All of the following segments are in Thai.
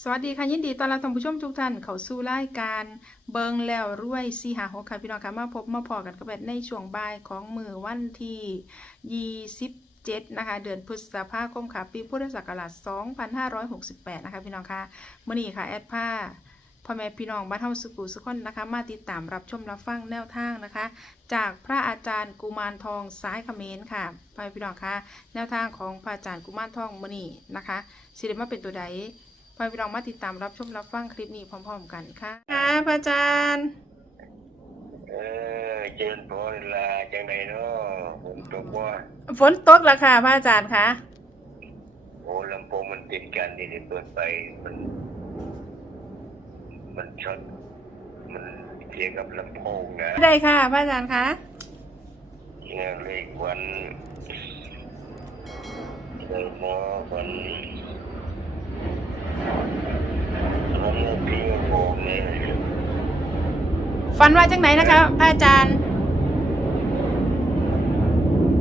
สวัสดีค่ะยินดีต้อนรับท่านผู้ชมทุกท่านเข้าสู่รายการเบิงแล้วรวยสีหาหกค่ะพี่น้องค่ะมาพบมาพอกันกับแบบในช่วงบ่ายของมือวันที่27นะคะ เดือนพฤษภาคมค่ะปีพุทธศักราช2568นะคะพี่น้องค่ะมื้อนี้ค่ะแอดผ้าพ่อแม่พี่น้องบ้านเฮาสุกุสุขคนนะคะ มาติดตามรับชมรับฟังแนวทางนะคะ จากพระอาจารย์กุมารทองซ้ายเขมรค่ะพ่อแม่พี่น้องค่ะแนวทางของพระอาจารย์กุมารทองมื้อนี้นะคะสิได้มาเป็นตัวใด พอพี่น้องมาติดตามรับชมรับฟังคลิปนี้พร้อมๆกันค่ะค่ะพระอาจารย์เออเจริญพรลาจังไดเนาะผมตกว่าฝนตกแล้วค่ะพระอาจารย์คะโอ้ลำโพงมันติดกันที่ได้เปิดไปมัน มันช็อตมันเกี่ยวกับลำโพงนะได้ค่ะพระอาจารย์คะเนี่ยเลขวันเลยเนาะวันวันนี้พี่ก็บอกเนี่ย ฝันว่าจังไหนนะคะพระอาจารย์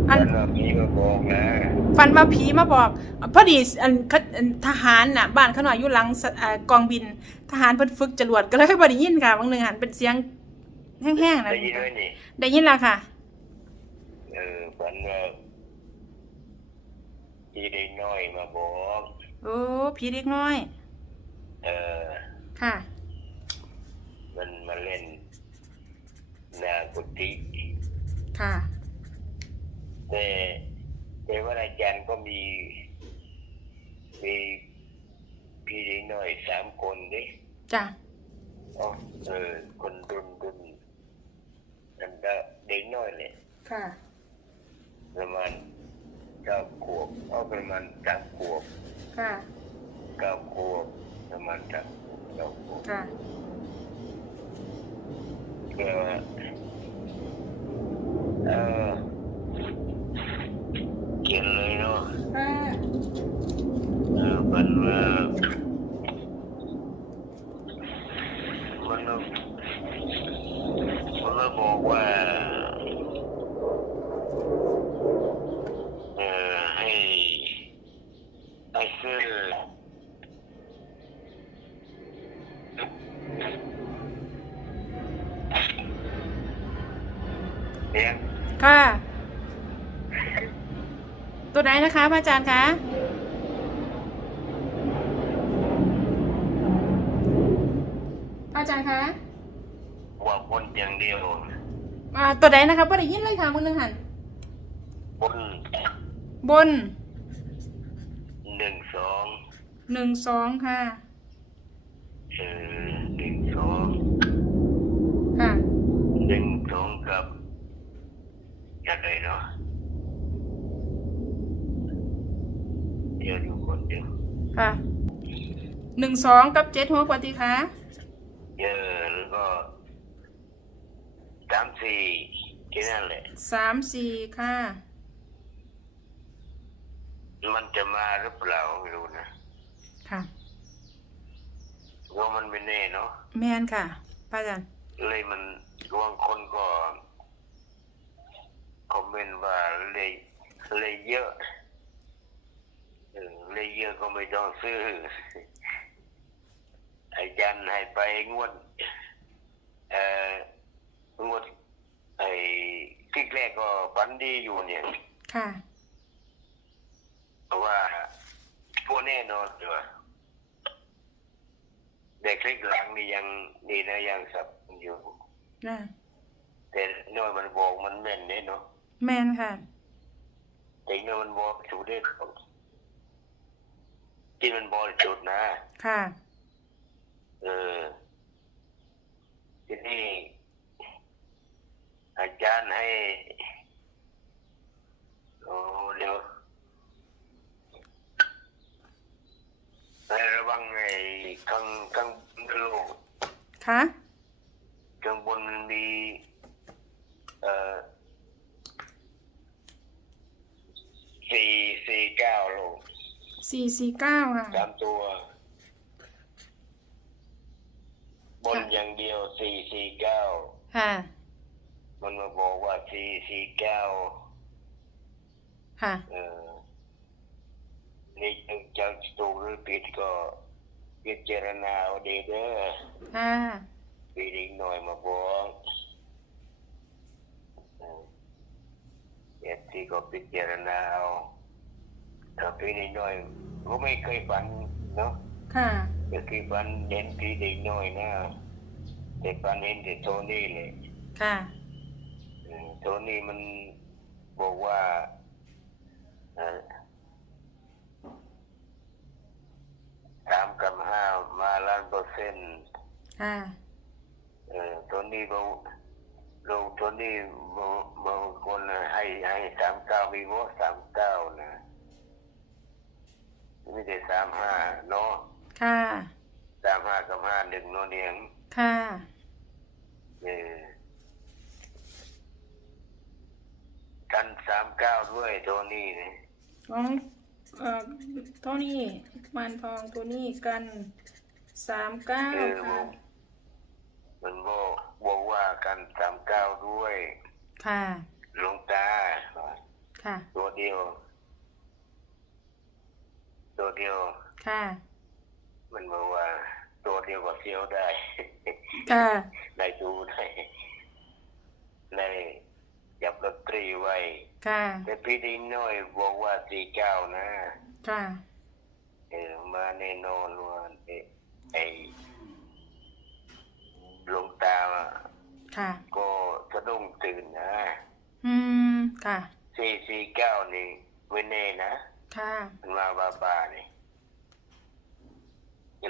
อัวันนนี้พี่ก็บอกนะฝันว่าผีมาบอกพอดีอันเขาอันทหารน่ะ บ้านเขาหน่อยอยู่หลังสอ่ากองบิน ทหารเพิ่นฝึกจรวดก็เลยบ่ได้ยินค่ะบางหนึงหันเป็นเสียงแห้งๆนะได้ยินไหมนี่ได้ยินแล้วค่ะเออวันว่าพี่ได้น้อยมาบอกโอ้ผีเด็กน้อย เออ ค่ะ มันมาเล่นนากุฏิค่ะแต่แต่ว่าอาจารย์ก็มีมีพี่เด็กน้อยสามคนดิจ้ะอ๋อเออคนรุ่นรุ่นนั่นก็เด็กน้อยเลยค่ะประมาณเก้าขวบเอาประมาณสามขวบค่ะเก้าขวบประมาณสาม ขวบเก้าขวบค่ะก็เออเขียนเลยเนาะค่ะ เออมันว่ามันว่ามันว่าบอกว่าเออให้ให้ซื้อ เนี่ยค่ะ ตัวไหนนะคะพระอาจารย์คะพระอาจารย์คะว่าบนอย่างเดียวอ่าตัวไหนนะคะบ่ได้ยินเลยค่ะมึงนึงหันบนบนหนึ่งสองหนึ่งสองค่ะเออหนึ่งสอง ค่ะ หนึ่งสองกับอะไรเนาะเดี๋ยวดูคนเดียว ค่ะหนึ่งสองกับเจ็ดหัวกว่าตีคะเออแล้วก็สามสี่แค่นั้นแหละสามสี่ค่ะ มันจะมาหรือเปล่าไม่รู้นะค่ะเพราะมันไม่แน่เนาะแมนค่ะพระอาจารย์เลยมันบางคนก็คอมเมนต์ว่าเลยเลยเยอะ เออเลยเยอะก็ไม่ต้องซื้อ อาจารย์ให้ไปงวด เอ่องวดไอ้ที่แรกก็ฝันดีอยู่เนี่ยค่ะ เพราะว่าพวกแน่นอนเลยว่าเด็กเล็กหลังนี่ยังนี่นะยังสับอยู่น่ะแต่น้อยมันบอกมันแม่นเนี่ยเนาะแมนค่ะ แต่น้อยมันบอกถูกได้ ของที่มันบอกจุดนะ ค่ะ เออทีนี้อาจารย์ให้ โอ้เดี๋ยวให้ระวังไอ้ข้างข้างโลกค่ะ ข้างบนมันมีเอ่อสี่สี่เก้าโลก สี่สี่เก้าค่ะ สามตัว บนอย่างเดียวสี่สี่เก้าค่ะ มันมาบอกว่าสี่สี่เก้าค่ะ เออนี่จะถูกหรือผิดก็พิจารณาเอาดีเด้อค่ะ ปีนี้หน่อยมาบอกเอฟซีก็พิจารณาเอา ถ้าปีนี้หน่อยก็ไม่เคยฝันเนาะค่ะก็คือฝันเห็นปีนี้หน่อยนะแต่ฝันเห็นแต่โทนี่เลยค่ะอืมโทนี่มันบอกว่าเอ่อสามกับห้ามาล้านเปอร์เซ็นต์ค่ะเออตัวนี้เราเราตัวนี้บางบางคนให้ให้สามเก้ามีโวสามเก้านะ ไม่ได้สามห้าเนาะค่ะสามห้ากับห้าหนึ่งโนเนียงค่ะเออกันสามเก้าด้วยตัวนี้นะของเอ่อโทนี่มันทองตัวนี้กันสามเก้าเออบค่ะอกมันบอกบอกว่ากันสามเก้าด้วยค่ะหลวงตาค่ะ ตัวเดียว ตัวเดียว ค่ะ มันบอกว่า ตัวเดียวก็เที่ยวได้ ค่ะ ได้ดูได้ได้จับลอตเตอรี่ไว้ ค่ะ แต่พี่ดินน้อยบอกว่าสี่เก้านะ ค่ะ เออมาแน่นอนว่าไอ้ไอ้หลวงตาค่ะ ก็สะดุ้งตื่นนะ อืม ค่ะ สี่สี่เก้านี่ไม่แน่นะ ค่ะ มันมาบ้าบ้าๆนี่จะ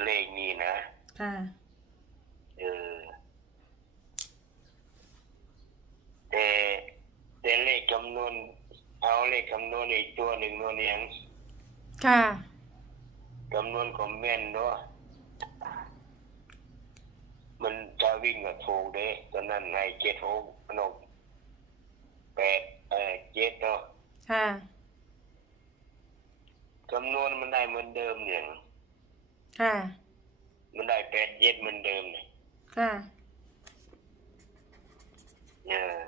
เลขนี้นะค่ะเออแต่แต่เลขคำนวณเอาเลขคำนวณอีกตัวหนึ่งโน่นเองค่ะคำนวณของแม่นเนาะมันจะวิ่งกับถูกเด้ตอนนั้นให้เจ็ดหกพนกแปดเออเจ็ดเนาะค่ะคำนวณมันได้เหมือนเดิมเนี่ย ค่ะ มันได้แปดเจ็ดเหมือนเดิมเนี่ยค่ะ เออ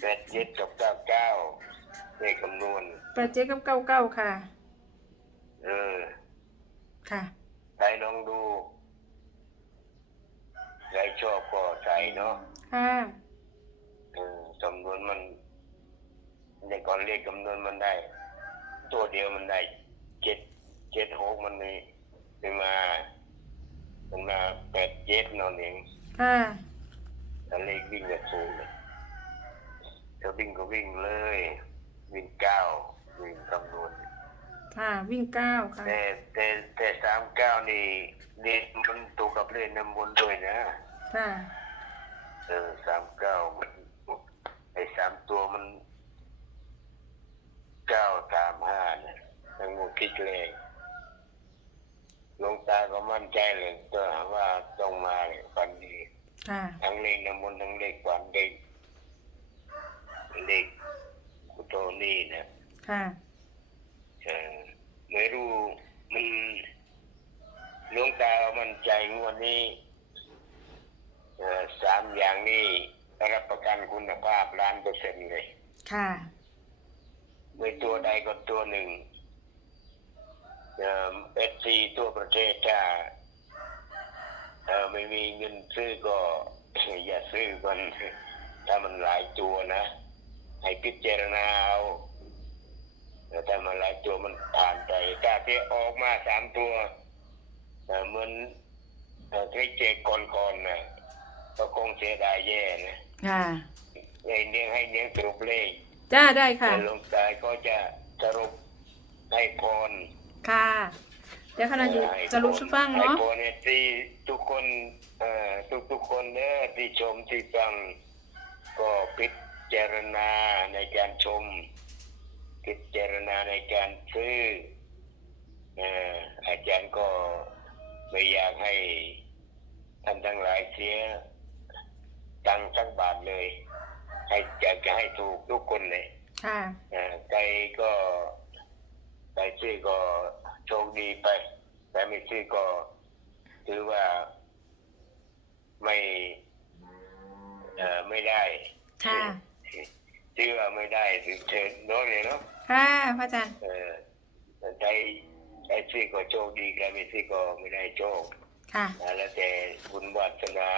แปดเจ็ดกับเก้าเก้าเลขคำนวณแปดเจ็ดกับเก้าเก้าค่ะ เออ ค่ะใครลองดูใครชอบก็ใส่เนาะค่ะเออจำนวนมันในก่อนเรียกจำนวนมันได้ ตัวเดียวมันได้เจ็ด เจ็ดหกมันนี่ไม่มา มันมาแปดเจ็ดนอนเองค่ะถ้าเลขวิ่งกับสูงเลยถ้าวิ่งก็วิ่งเลย วิ่งเก้าวิ่งคำนวณค่ะ วิ่งเก้าค่ะแต่แต่แต่สามเก้านี่เรียนมันตัวกับเล่นน้ำมนต์ด้วยนะค่ะเออสามเก้ามันไอ้สามตัวมันเก้าสามห้าเนี่ยทั้งหมดคิดเลย หลวงตาก็มั่นใจเลยตัวว่าต้องมาเลยฝันดีค่ะทั้งเลขน้ำมนต์ทั้งเลขฝันเด็กเลขกุโตนี่นะค่ะเออไม่รู้มันหลวงตามั่นใจงวดนี้เออสามอย่างนี้รับประกันคุณภาพล้านเปอร์เซ็นต์เลย ค่ะ ไม่ตัวใดก็ตัวหนึ่ง เอสซีตัวประเทศถ้าเออไม่มีเงินซื้อก็อย่าซื้อมันถ้ามันหลายตัวนะ ให้พิจารณาเอาแต่ถ้ามันหลายตัวมันผ่านไปถ้าที่ออกมาสามตัวเอ่อเหมือนเอ่อที่เจกก่อนๆนะก็คงเสียดายแย่นะค่ะให้เลี้ยงให้เลี้ยงสรุปเลขจ้าได้ค่ะแต่หลวงตาก็จะสรุปให้พร ค่ะ เดี๋ยวขณะอยู่จะลุกชุดฟังให้เนาะพรเนี่ยที่ทุกคนเอ่อทุกทุกๆคนเนี่ยที่ชมที่ฟังก็พิจารณาในการชม พิจารณาในการซื้อเอ่ออาจารย์ก็ไม่อยากให้ท่านทั้งหลายเสียตังค์สักบาทเลย ให้อยากจะให้ถูกทุกคนเลยค่ะอ่าใครก็ ใครชื่อก็โชคดีไป แต่ไม่ชื่อก็ถือว่าไม่เอ่อไม่ได้ค่ะชื่อว่าไม่ได้ถึงเชิญน้อยเลยเนาะค่ะพระอาจารย์ เออใจใจซื้อก็โชคดีใครไม่ซื้อก็ไม่ได้โชค ค่ะอ่าแล้วแต่บุญวาสนา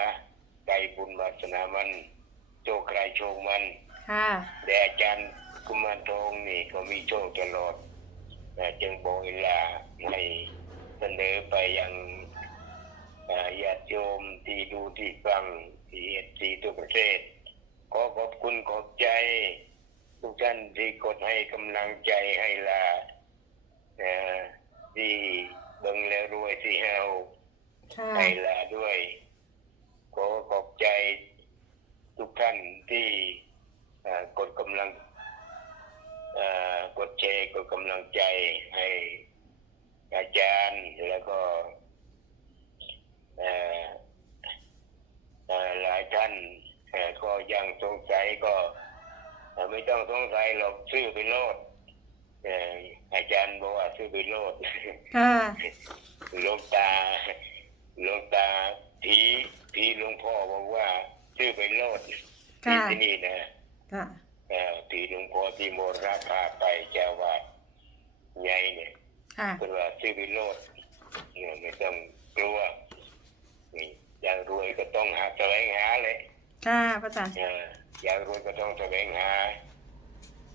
ใครบุญวาสนามัน โชคใครโชคมัน ค่ะ แต่อาจารย์กุมารทองนี่ก็มีโชคตลอดนะ จึงบอกเวลาให้เสนอไปยังอ่าญาติโยมที่ดูที่ฟังที่เอซีทั่วประเทศ ขอขอบคุณขอบใจ ทุกท่านที่กดให้กำลังใจให้ลาเอ่อที่เบิ่งแล้วรวยที่เฮาค่ะให้ลาด้วย ขอขอบใจทุกท่านที่เอ่อกดกำลังเอ่อ กดแชร์กดกำลังใจให้อาจารย์แล้วก็เอ่อเอ่อหลายท่านเอ่อก็ยังสงสัยก็เอ่อไม่ต้องสงสัยหรอกซื้อไปโลดเอ่ออาจารย์บอกว่าซื้อไปโลดค่ะหลวงตาหลวงตาผีผีหลวงพ่อบอกว่าชื่อไปโลดที่ค่ะที่นี่นะ ค่ะเอ่อผีหลวงพ่อที่โมราพาไปเจ้าวาดใหญ่เนี่ยค่ะเป็นว่าชื่อไปโลดเนี่ยไม่ต้องกลัวนี่อยากรวยก็ต้องหาแสวงหาเลยค่ะพระอาจารย์เอ่ออยากรวยก็ต้องแสวงหา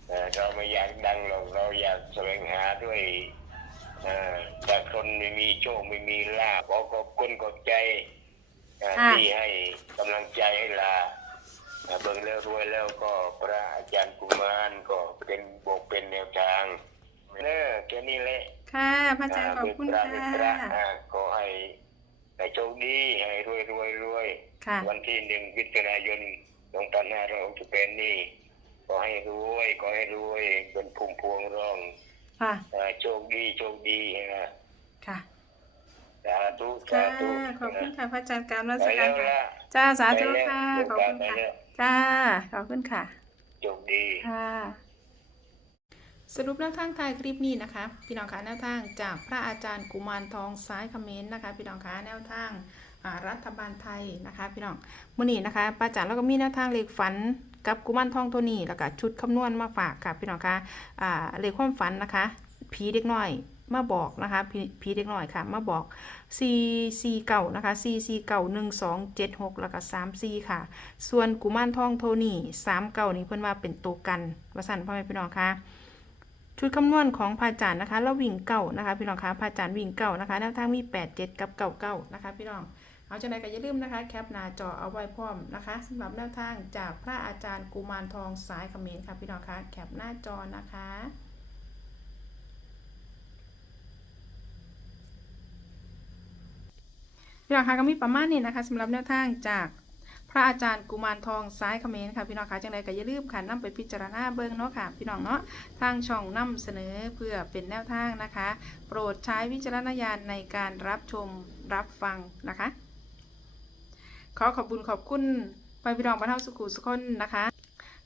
เอ่อเราไม่อยากดังหรอกเราอยากแสวงหาด้วยเอ่อแต่คนไม่มีโชคไม่มีลาภขอขอบคุณขอบใจเอ่อที่ให้กำลังใจให้ลา เอ่อเบิ่งแล้วรวยแล้วก็พระอาจารย์กุมารก็เป็นบอกเป็นแนวทางเนอแค่นี้แหละค่ะพระอาจารย์ขอบคุณพระค่ะเป็นพระอ่าขอให้ให้โชคดีให้รวยรวยรวยค่ะวันที่หนึ่งมิถุนายน2568นี้ขอให้รวยขอให้รวยเป็นพุ่มพวงร่องค่ะเอ่อโชคดีโชคดีนะค่ะสาธุสาค่ะธุขอบคุณค่ะพระอาจารย์การรัไปชกาแล้รวค่ะละจ้าสาธุไปแล้วค่ะขอบคุณไป ค่ะแล้วจ้าขอบคุณค่ะโชคดี ค่ะ สรุปแนวทางท้ายคลิปนี้นะคะ พี่น้องคะแนวทางจากพระอาจารย์กุมารทองซ้ายคอมเขมนต์นะคะ พี่น้องคะแนวทางอ่ารัฐบาลไทยนะคะ พี่น้องมื่อนี้นะคะป้าจ๋าแล้วก็มีแนวทางเลขฝันกับกุมารทองตัวนี้แล้วก็ชุดคำนวณมาฝากค่ะพี่น้องคะอ่าเลขความฝันนะคะ ผีเด็กน้อย มาบอกนะคะผีเด็กน้อยค่ะ มาบอก C C เก่านะคะ C C เก่าหนึ่งสองเจ็ดหกแล้วก็สาม C ค่ะ ส่วนกุมารทองโทนี่สามเก่านี่เพิ่อนว่าเป็นตัวกันว่าสั่นพ่อแม่พี่น้องคะชุดคำนวณของพระอาจารย์นะคะแล้ววิ่งเก่านะคะ พี่น้องคะพระอาจารย์วิ่งเก่านะคะแนวทางมีแปดเจ็ดกับเก่าเก่านะคะพี่น้องเอาจังไดก็อย่าลืมนะคะ แคปหน้าจอเอาไว้พร้อมนะคะสำหรับแนวทางจากพระอาจารย์กุมารทองสายเขมรค่ะพี่น้องคะแคปหน้าจอนะคะ พี่น้องคะก็มีประมาณนี้นะคะสำหรับแนวทางจากพระอาจารย์กุมารทองซ้ายเขมรค่ะพี่น้องคะจังใดก็อย่าลืมค่ะนำไปพิจารณาเบิ่งเนาะค่ะพี่น้องเนาะทางช่องนำเสนอเพื่อเป็นแนวทางนะคะ โปรดใช้วิจารณญาณในการรับชมรับฟังนะคะ ขอขอบคุณขอบคุณไปพี่น้องบรรเทาสุขุสุขคนนะคะ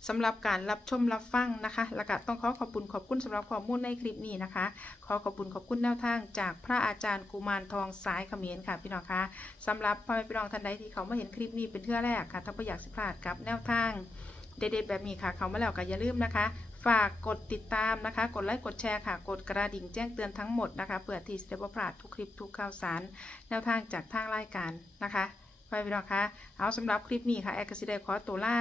สำหรับการรับชมรับฟังนะคะแล้วก็ต้องขอขอบคุณขอบคุณสำหรับข้อมูลในคลิปนี้นะคะ ขอขอบคุณขอบคุณแนวทางจากพระอาจารย์กุมารทองสายเขมรค่ะพี่น้องคะสำหรับพ่อแม่พี่น้องท่านใดที่เขามาเห็นคลิปนี้เป็นเทื่อแรกค่ะถ้าไม่อยากสิพลาดกับแนวทางเด็ดๆแบบนี้ค่ะ เขามาแล้วก็อย่าลืมนะคะ ฝากกดติดตามนะคะ กดไลค์กดแชร์ค่ะ กดกระดิ่งแจ้งเตือนทั้งหมดนะคะเพื่อที่จะไม่พลาดทุกคลิปทุกข่าวสาร แนวทางจากทางรายการนะคะพ่อแม่พี่น้องคะเอาสำหรับคลิปนี้ค่ะแอร์กสิได้ขอตัวล่า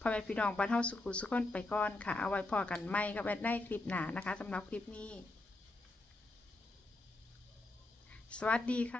พ่อแม่พี่น้องบ้านเฮาสุขุสุขคนไปก่อนค่ะ เอาไว้พอกันไม่กับแอดได้คลิปหนานะคะสำหรับคลิปนี้ สวัสดีค่ะ